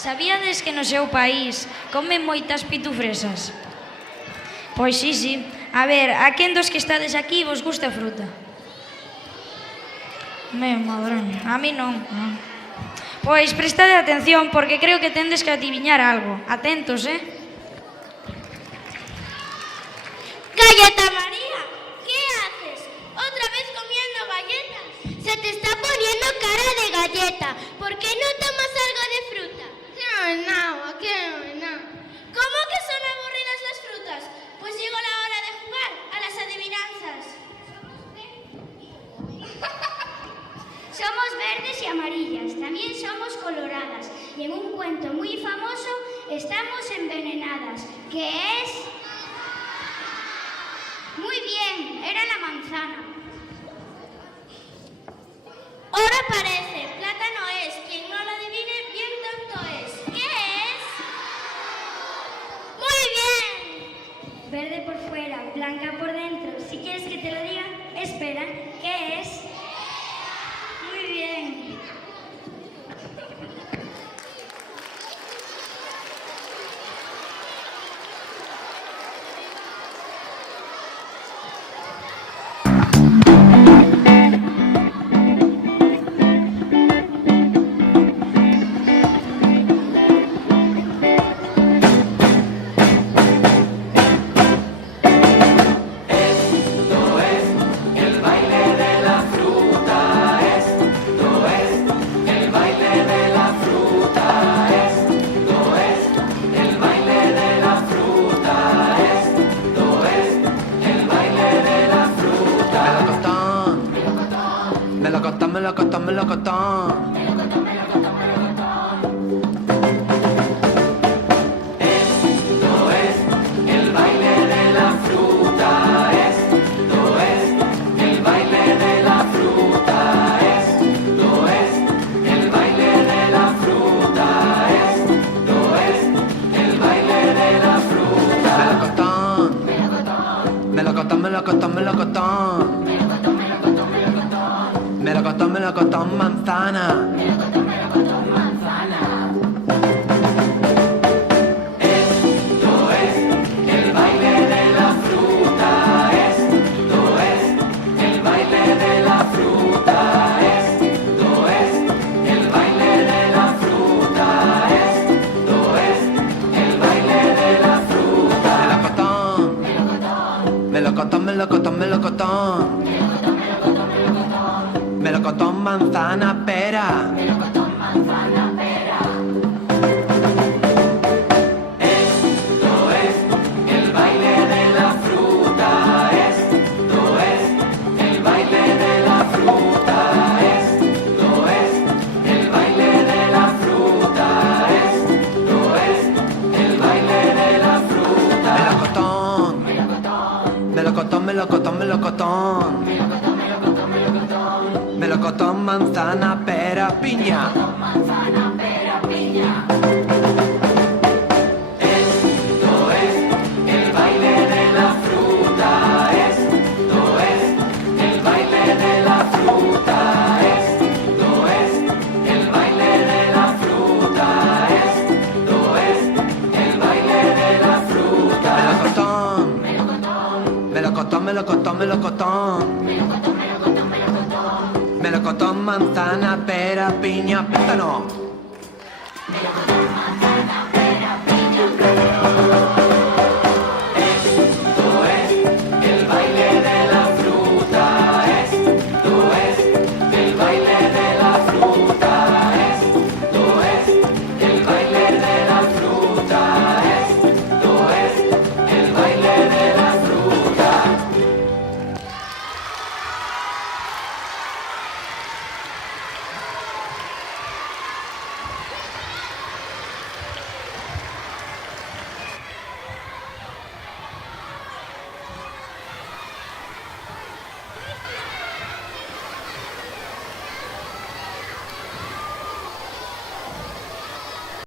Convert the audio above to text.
Sabíades que no seu país comen moitas pitufresas? Pois sí. A ver, a quen dos que estades aquí vos gusta a fruta? Madre, a mí non. Pois prestade atención porque creo que tendes que adiviñar algo. Atentos, Galleta María, ¿qué haces? ¿Otra vez comiendo galletas? Se te está poniendo cara de galleta. ¿Por qué no tomas algo de fruta? ¿Qué no? ¿Cómo que son aburridas las frutas? Pues llegó la hora de jugar a las adivinanzas. Somos verdes y amarillas, también somos coloradas. Y en un cuento muy famoso estamos envenenadas, que es... Muy bien, era la manzana. Oro parece, plátano es. Quien no lo adivine, bien tonto es. ¿Qué es? ¡Muy bien! Verde por fuera, blanca por dentro. Si quieres que te lo diga, espera. ¿Qué es? Muy bien. Melocotón. Esto es el baile de la fruta. Esto es el baile de la fruta. Esto es el baile de la fruta. Esto es el baile de la fruta. Melocotón. Melocotón, manzana. Esto es el baile de la fruta. Esto es el baile de la fruta. Esto es el baile de la fruta. Esto es el baile de la fruta. Melocotón. Melocotón, manzana, pera. Esto es el baile de la fruta. Esto es el baile de la fruta. Esto es el baile de la fruta. Esto es el baile de la fruta. Melocotón. Melocotón, manzana, pera, piña. Esto es el baile de la fruta. Esto es el baile de la fruta. Esto es el baile de la fruta. Esto es el baile de la fruta. Melocotón. Melocotón, manzana, pera, piña, plátano.